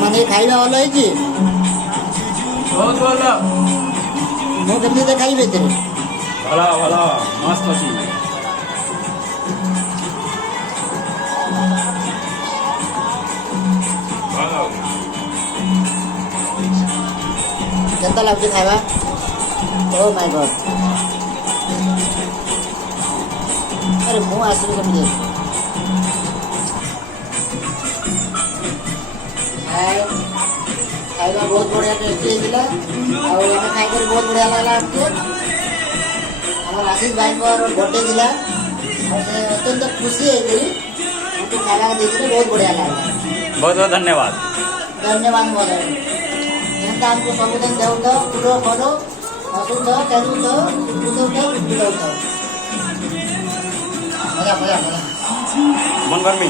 ମାନେ ଖାଇବା ଭଲ ହେଇଛି ବହୁତ ଭଲ ମୁଁ କେମିତି ଖାଇବି ଏଥିରେ ଭଲ ଭଲ ମସ୍ତ ଅଛି କେନ୍ତା ଲାଗୁଛି ଖାଇବା ଓ ମାଇ ଗଡ୍ अरे मुँह आसरी समझे खाଇବା बहुत बढ़िया टेस्टी होता खाई बहुत बढ़िया लगला आमको आम आशीष भाई बर्थडे थिला अत्यंत खुशी होती खाଇବା देखते बहुत बढ़िया लगला बहुत बहुत धन्यवाद धन्यवाद महोदय एंता हमको सबुदिन देउता पुरो करो हसुता चलुता बुझौता बुझौता मन गर्मी